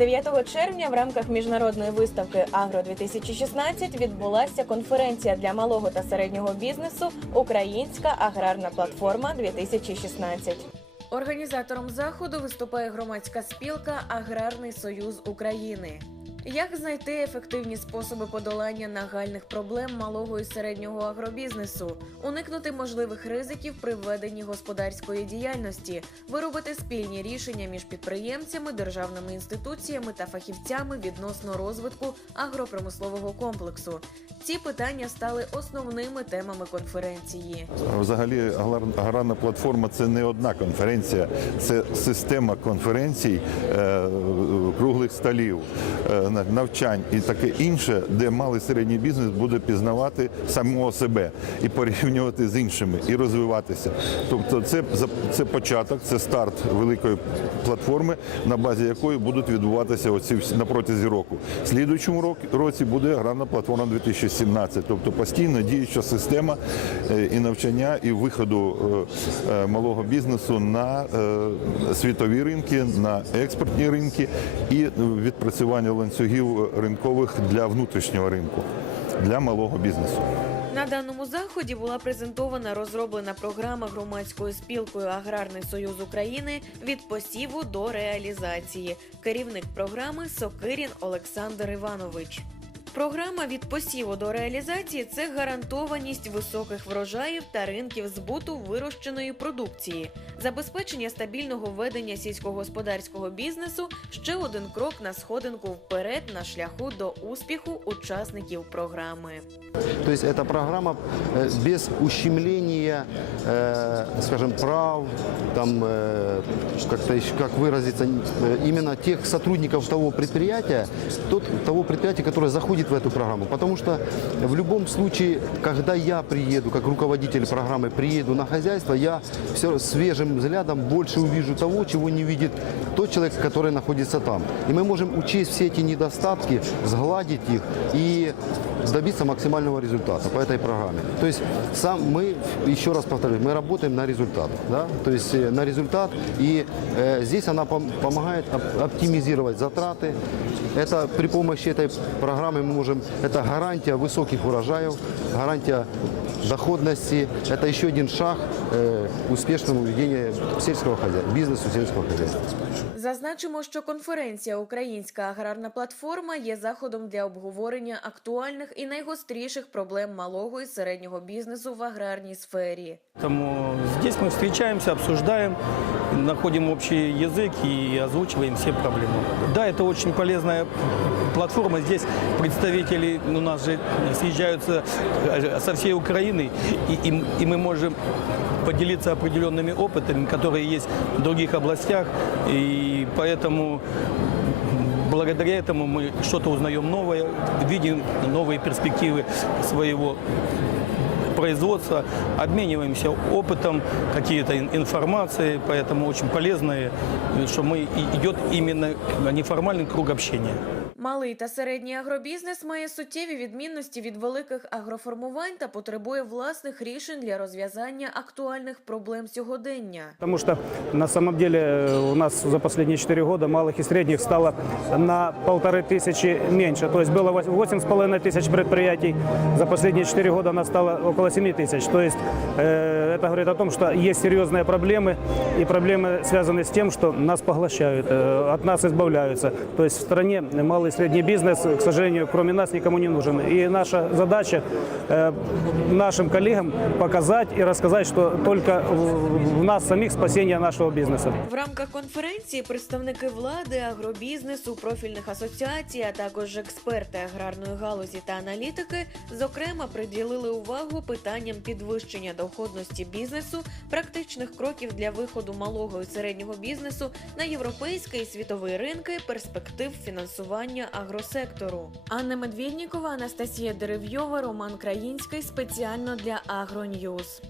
9 червня в рамках міжнародної виставки Агро 2016 відбулася конференція для малого та середнього бізнесу Українська аграрна платформа 2016 Організатором заходу виступає громадська спілка Аграрний Союз України. Як знайти ефективні способи подолання нагальних проблем малого і середнього агробізнесу, уникнути можливих ризиків при веденні господарської діяльності, виробити спільні рішення між підприємцями, державними інституціями та фахівцями відносно розвитку агропромислового комплексу. Ці питання стали основними темами конференції. Взагалі, аграр- аграрна платформа це не одна конференція, це система конференцій, е, круглих столів, е, навчань і таке інше, де малий середній бізнес буде пізнавати самого себе і порівнювати з іншими, і розвиватися. Тобто, це це початок, це старт великої платформи, на базі якої будуть відбуватися оці на протязі року. В слідуючому році- буде аграрна платформа 2017, тобто постійно діюча система е, і навчання, і виходу е, малого бізнесу на світові ринки, на експортні ринки і відпрацювання ланцюгів ринкових для внутрішнього ринку, для малого бізнесу. На даному заході була презентована розроблена програма громадською спілкою Аграрний Союз України від посіву до реалізації. Керівник програми Сокирін Олександр Іванович. Програма від посіву до реалізації це гарантованість високих врожаїв та ринків збуту вирощеної продукції, забезпечення стабільного ведення сільськогосподарського бізнесу ще один крок на сходинку вперед на шляху до успіху учасників програми. То есть эта программа э, без ущемления, э, скажем, прав, там, э, как-то еще, как выразиться, э, именно тех сотрудников того предприятия, тот, того заходит в эту программу. Потому что в любом случае, когда я приеду, как руководитель программы, приеду на хозяйство, я все свежим взглядом больше увижу того, чего не видит тот человек, который находится там. И мы можем учесть все эти недостатки, сгладить их и добиться максимального результата по этой программе. То есть сам мы, еще раз повторюсь, мы работаем на результат. Да? То есть э, на результат. И э, здесь она пом- помогает оп- оптимизировать затраты. Это при помощи этой программы мы можем, это гарантия высоких урожаев, гарантия доходности. Это еще один шаг э, к успешному ведению сельского хозяйства, бизнесу сельского хозяйства. Зазначимо, що конференція Українська аграрна платформа є заходом для обговорення актуальних і найгостріших проблем малого і середнього бізнесу в аграрній сфері. Поэтому здесь мы встречаемся, обсуждаем, находим общий язык и озвучиваем все проблемы. Да, это очень полезная платформа. Здесь представители у нас же съезжаются э, со всей Украины, И, и- и мы можем поделиться определенными опытами, которые есть в других областях. И поэтому благодаря этому мы что-то узнаем новое, видим новые перспективы своего производства, обмениваемся опытом, какие-то ин- информации, поэтому очень полезно, что мы и- идет именно неформальный круг общения. Малий та середній агробізнес має суттєві відмінності від великих агроформувань та потребує власних рішень для розв'язання актуальних проблем сьогодення. Потому что на самом деле э, у нас за последние 4 года малых и средних стало на полторы тысячи меньше. То есть было восемь с половиной тысяч предприятий, за последние 4 года нас стало около 7 тысяч. То есть э, это говорит о том, что есть серьезные проблемы, и проблемы связаны с тем, что нас поглощают, э, от нас избавляются. То есть в стране малый и средний бизнес, к сожалению, кроме нас никому не нужен. И наша задача э, нашим коллегам показать и рассказать, что только в в нас самих спасение нашего бизнеса. В рамках конференції представники влади, агробізнесу, профільних асоціацій, а також експерти аграрної галузі та аналітики, зокрема, приділили увагу питанням підвищення доходності бізнесу, практичних кроків для виходу малого і середнього бізнесу на європейські і світовий ринки, перспектив фінансування агросектору. Анна Медвіднікова, Анастасія Дерев'йова, Роман Країнський спеціально для Агроньюз.